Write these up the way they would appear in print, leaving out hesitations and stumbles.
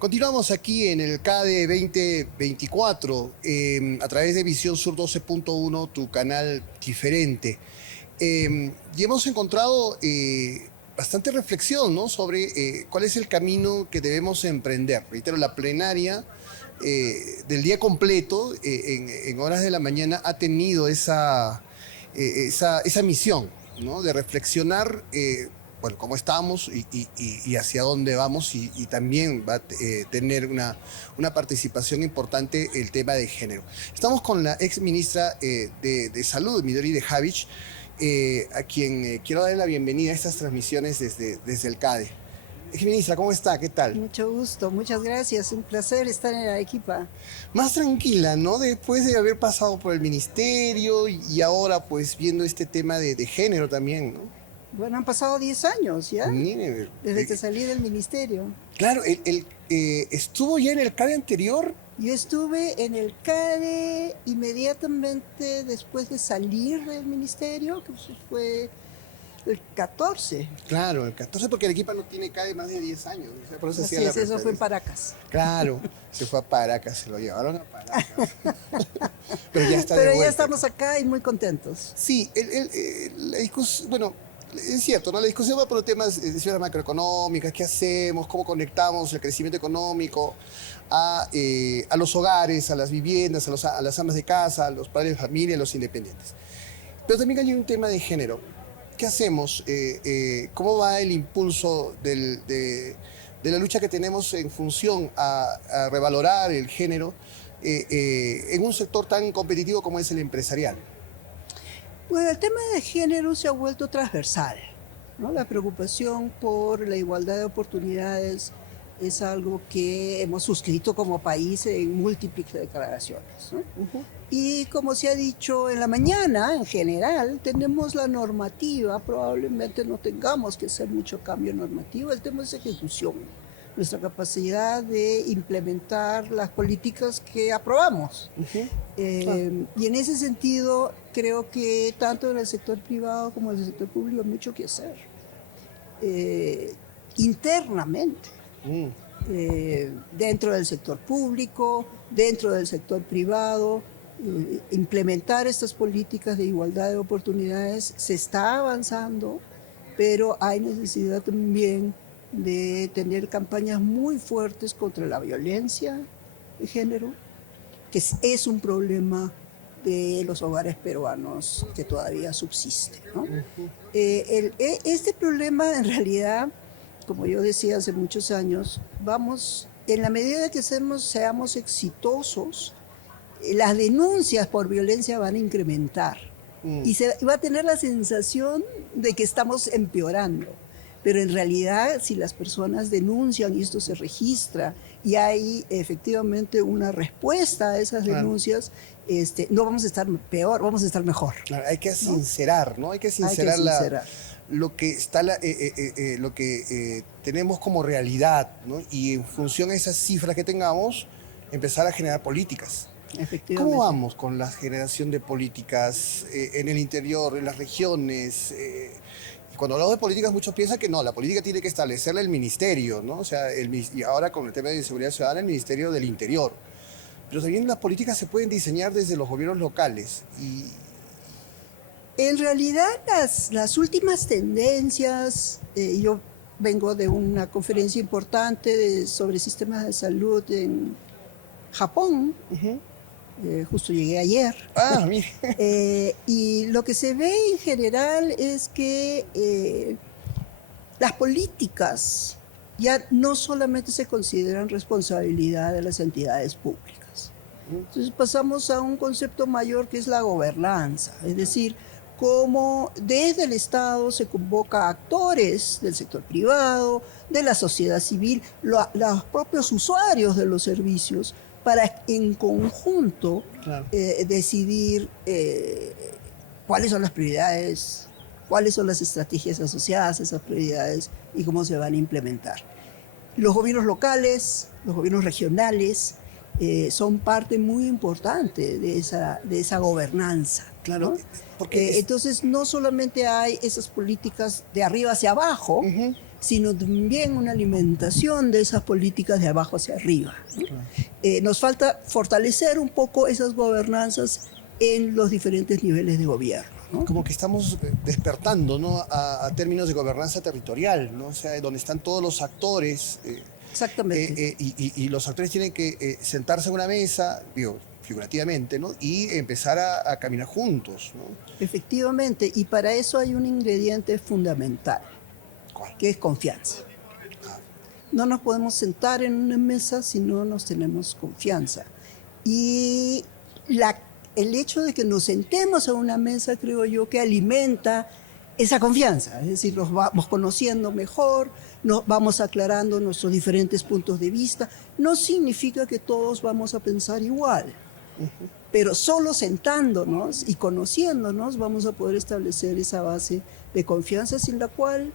Continuamos aquí en el CADE 2024 a través de Visión Sur 12.1, tu canal diferente. Y hemos encontrado bastante reflexión, ¿no?, sobre cuál es el camino que debemos emprender. Reitero, la plenaria del día completo, en horas de la mañana, ha tenido esa misión, ¿no?, de reflexionar bueno, cómo estamos y hacia dónde vamos, y también va a tener una participación importante el tema de género. Estamos con la ex ministra de Salud, Midori de Javich, a quien quiero darle la bienvenida a estas transmisiones desde el CADE. Ex ministra, ¿cómo está? ¿Qué tal? Mucho gusto, muchas gracias, un placer estar en Arequipa. Más tranquila, ¿no? Después de haber pasado por el ministerio y ahora pues viendo este tema de género también, ¿no? Bueno, han pasado 10 años ya, Mire, desde que salí del ministerio. Claro, estuvo ya en el CADE anterior. Yo estuve en el CADE inmediatamente después de salir del ministerio, que fue el 14. Claro, el 14, porque Arequipa no tiene CADE más de 10 años. O sea, por eso Así hacía la es, eso fue en referencia. Paracas. Claro, se fue a Paracas, se lo llevaron a Paracas. Pero ya está de Pero ya vuelta. estamos acá y muy contentos. Sí, la discusión, bueno, es cierto, ¿no? La discusión va por temas de esferas macroeconómicas, qué hacemos, cómo conectamos el crecimiento económico a los hogares, a las viviendas, a las amas de casa, a los padres de familia, a los independientes. Pero también hay un tema de género. ¿Qué hacemos? ¿Cómo va el impulso de la lucha que tenemos en función a revalorar el género en un sector tan competitivo como es el empresarial? Bueno, el tema de género se ha vuelto transversal, ¿no? La preocupación por la igualdad de oportunidades es algo que hemos suscrito como país en múltiples declaraciones, ¿no? Y como se ha dicho en la mañana, en general, tenemos la normativa, probablemente no tengamos que hacer mucho cambio normativo, el tema es ejecución, nuestra capacidad de implementar las políticas que aprobamos. Y en ese sentido, creo que tanto en el sector privado como en el sector público hay mucho que hacer. Internamente, dentro del sector público, dentro del sector privado, implementar estas políticas de igualdad de oportunidades se está avanzando, pero hay necesidad también de tener campañas muy fuertes contra la violencia de género, que es un problema de los hogares peruanos que todavía subsiste, ¿no? Este problema, en realidad, como yo decía hace muchos años, vamos, en la medida que seamos exitosos, las denuncias por violencia van a incrementar y se va a tener la sensación de que estamos empeorando. Pero en realidad, si las personas denuncian y esto se registra y hay efectivamente una respuesta a esas denuncias, no vamos a estar peor, vamos a estar mejor. Claro, hay que sincerar, ¿no? Hay que sincerar, lo que está lo que tenemos como realidad, ¿no? Y en función a esas cifras que tengamos, empezar a generar políticas. Efectivamente. ¿Cómo vamos con la generación de políticas en el interior, en las regiones? Cuando hablamos de políticas, muchos piensan que no, la política tiene que establecerla el ministerio, ¿no? O sea, y ahora con el tema de seguridad ciudadana, el Ministerio del Interior. Pero también las políticas se pueden diseñar desde los gobiernos locales. En realidad, las últimas tendencias, yo vengo de una conferencia importante sobre sistemas de salud en Japón. Justo llegué ayer. Ah, mire. Y lo que se ve en general es que las políticas ya no solamente se consideran responsabilidad de las entidades públicas. Entonces pasamos a un concepto mayor que es la gobernanza, es decir, cómo desde el Estado se convoca a actores del sector privado, de la sociedad civil, los propios usuarios de los servicios, para en conjunto decidir cuáles son las prioridades, cuáles son las estrategias asociadas a esas prioridades y cómo se van a implementar. Los gobiernos locales, los gobiernos regionales son parte muy importante de esa gobernanza. Claro, ¿no? Porque entonces no solamente hay esas políticas de arriba hacia abajo, sino también una alimentación de esas políticas de abajo hacia arriba, ¿no? Nos falta fortalecer un poco esas gobernanzas en los diferentes niveles de gobierno, ¿no? Como que estamos despertando, ¿no? A términos de gobernanza territorial, ¿no? O sea, donde están todos los actores. Exactamente. Y los actores tienen que sentarse en una mesa, digo, figurativamente, ¿no? Y empezar a caminar juntos, ¿no? Efectivamente, y para eso hay un ingrediente fundamental, ¿Cuál? que es confianza. No nos podemos sentar en una mesa si no nos tenemos confianza. Y el hecho de que nos sentemos a una mesa, creo yo, que alimenta esa confianza. Es decir, nos vamos conociendo mejor, nos vamos aclarando nuestros diferentes puntos de vista. No significa que todos vamos a pensar igual, pero solo sentándonos y conociéndonos vamos a poder establecer esa base de confianza sin la cual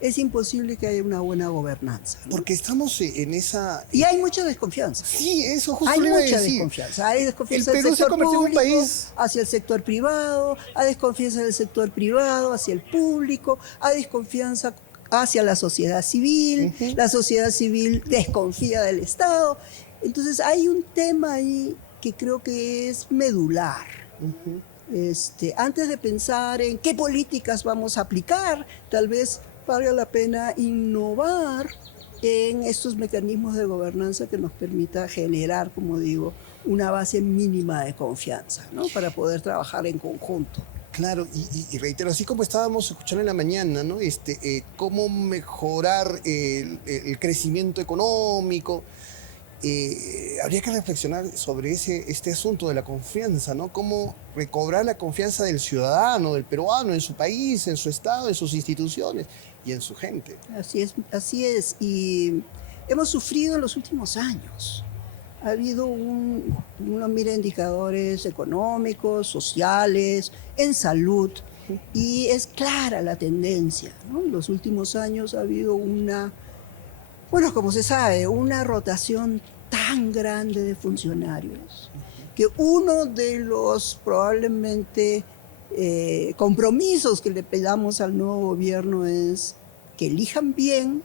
es imposible que haya una buena gobernanza, ¿no? Porque estamos en esa... Y hay mucha desconfianza. Sí, eso justo Hay le iba a mucha decir. desconfianza. Hay desconfianza El del Perú se ha sector convertido en un público país... hacia el sector privado, hay desconfianza del sector privado hacia el público, hay desconfianza hacia la sociedad civil, la sociedad civil desconfía del Estado. Entonces hay un tema ahí que creo que es medular. Antes de pensar en qué políticas vamos a aplicar, tal vez valga la pena innovar en estos mecanismos de gobernanza que nos permita generar, como digo, una base mínima de confianza, ¿no? Para poder trabajar en conjunto. Claro, y reitero, así como estábamos escuchando en la mañana, ¿no? Cómo mejorar el crecimiento económico. Habría que reflexionar sobre este asunto de la confianza, ¿no? Cómo recobrar la confianza del ciudadano, del peruano, en su país, en su estado, en sus instituciones y en su gente. Así es, así es. Y hemos sufrido en los últimos años. Ha habido uno mira indicadores económicos, sociales, en salud, y es clara la tendencia, ¿no? En los últimos años ha habido bueno, como se sabe, una rotación tan grande de funcionarios, que uno de los probablemente compromisos que le pedamos al nuevo gobierno es que elijan bien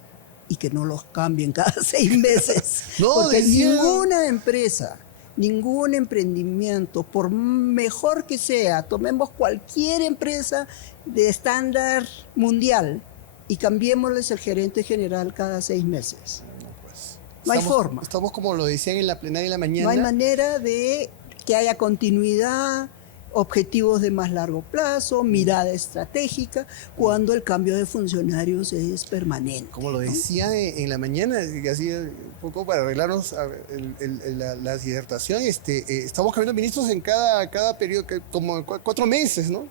y que no los cambien cada 6 meses. No, porque decía... ninguna empresa, ningún emprendimiento, por mejor que sea, tomemos cualquier empresa de estándar mundial y cambiémosles el gerente general cada 6 meses. No hay forma. Estamos como lo decían en la plenaria de la mañana. No hay manera de que haya continuidad, objetivos de más largo plazo, mirada estratégica, cuando el cambio de funcionarios es permanente. Como lo decía en la mañana, así un poco para arreglarnos la disertación, estamos cambiando ministros en cada periodo, como 4 meses, ¿no?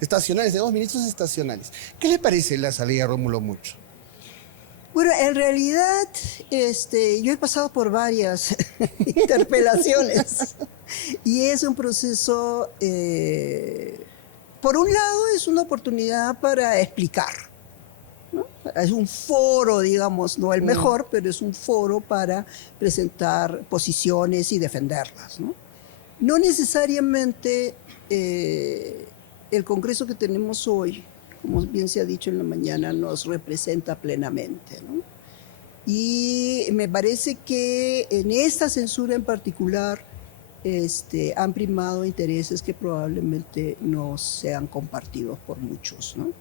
Estacionales, tenemos ministros estacionales. ¿Qué le parece la salida de Rómulo Mucho? Bueno, en realidad, yo he pasado por varias interpelaciones y es un proceso, por un lado, es una oportunidad para explicar, ¿no? Es un foro, digamos, no el mejor, pero es un foro para presentar posiciones y defenderlas, ¿no? No necesariamente el Congreso que tenemos hoy, como bien se ha dicho en la mañana, nos representa plenamente, ¿no? Y me parece que en esta censura en particular han primado intereses que probablemente no sean compartidos por muchos, ¿no?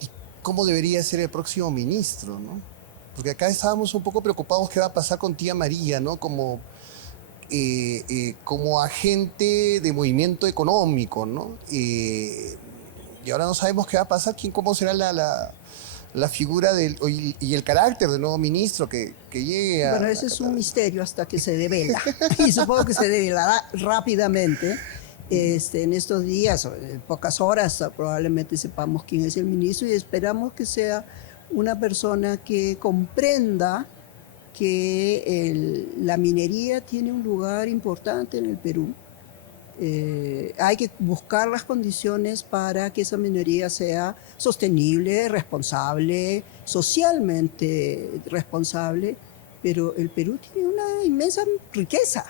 ¿Y cómo debería ser el próximo ministro, ¿no? Porque acá estábamos un poco preocupados qué va a pasar con tía María, ¿no? Como agente de movimiento económico, ¿no? Y ahora no sabemos qué va a pasar, cómo será la figura y el carácter del nuevo ministro que llegue a... Bueno, ese es un misterio hasta que se devela. Y supongo que se develará rápidamente. En estos días, en pocas horas, probablemente sepamos quién es el ministro y esperamos que sea una persona que comprenda que la minería tiene un lugar importante en el Perú. Hay que buscar las condiciones para que esa minería sea sostenible, responsable, socialmente responsable, pero el Perú tiene una inmensa riqueza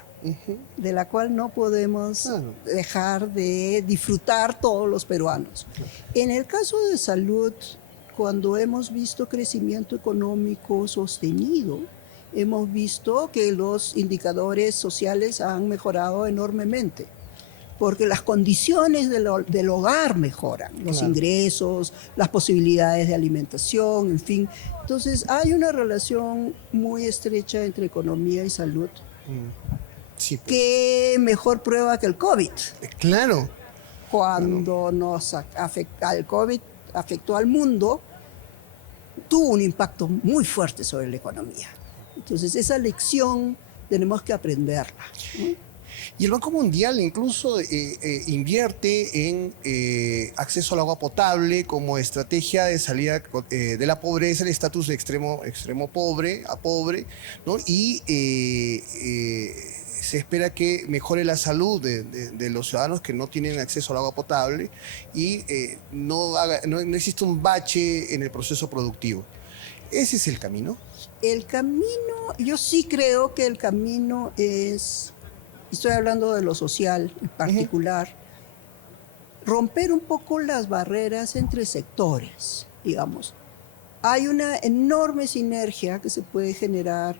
de la cual no podemos dejar de disfrutar todos los peruanos. En el caso de salud, cuando hemos visto crecimiento económico sostenido, hemos visto que los indicadores sociales han mejorado enormemente, porque las condiciones del hogar mejoran, los Claro. ingresos, las posibilidades de alimentación, en fin. Entonces hay una relación muy estrecha entre economía y salud. Sí, pues, ¿Qué mejor prueba que el COVID? claro. Cuando el COVID afectó al mundo, tuvo un impacto muy fuerte sobre la economía. Entonces esa lección tenemos que aprenderla, ¿no? Y el Banco Mundial incluso invierte en acceso al agua potable como estrategia de salida de la pobreza, el estatus de extremo pobre a pobre, ¿no? Y se espera que mejore la salud de los ciudadanos que no tienen acceso al agua potable y no existe un bache en el proceso productivo. ¿Ese es el camino? El camino, yo sí creo que el camino es, estoy hablando de lo social en particular, romper un poco las barreras entre sectores, digamos. Hay una enorme sinergia que se puede generar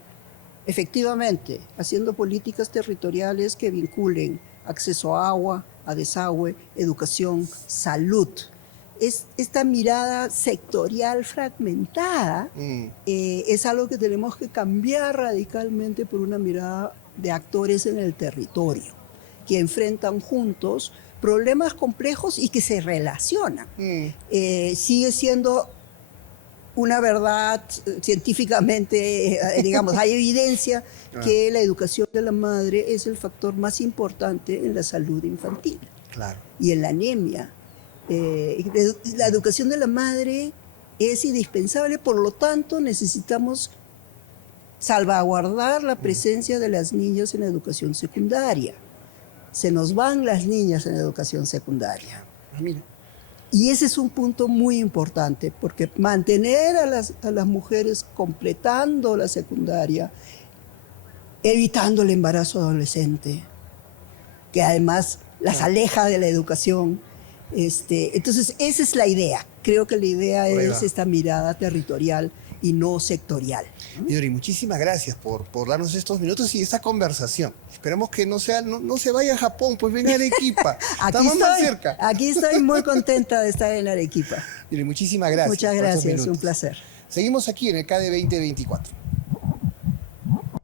efectivamente haciendo políticas territoriales que vinculen acceso a agua, a desagüe, educación, salud. Esta mirada sectorial fragmentada es algo que tenemos que cambiar radicalmente por una mirada de actores en el territorio, que enfrentan juntos problemas complejos y que se relacionan. Sigue siendo una verdad científicamente, digamos, hay evidencia que la educación de la madre es el factor más importante en la salud infantil. Claro. Y en la anemia. La educación de la madre es indispensable, por lo tanto necesitamos salvaguardar la presencia de las niñas en la educación secundaria. Se nos van las niñas en la educación secundaria. Mira. Y ese es un punto muy importante, porque mantener a las mujeres completando la secundaria, evitando el embarazo adolescente, que además las aleja de la educación. Entonces, esa es la idea. Creo que la idea es esta mirada territorial y no sectorial. Midori, muchísimas gracias por darnos estos minutos y esta conversación. Esperamos que no se vaya a Japón, pues venga a Arequipa. Estamos más cerca. Aquí estoy muy contenta de estar en Arequipa. Midori, muchísimas gracias. Muchas gracias, un placer. Seguimos aquí en el KD 2024.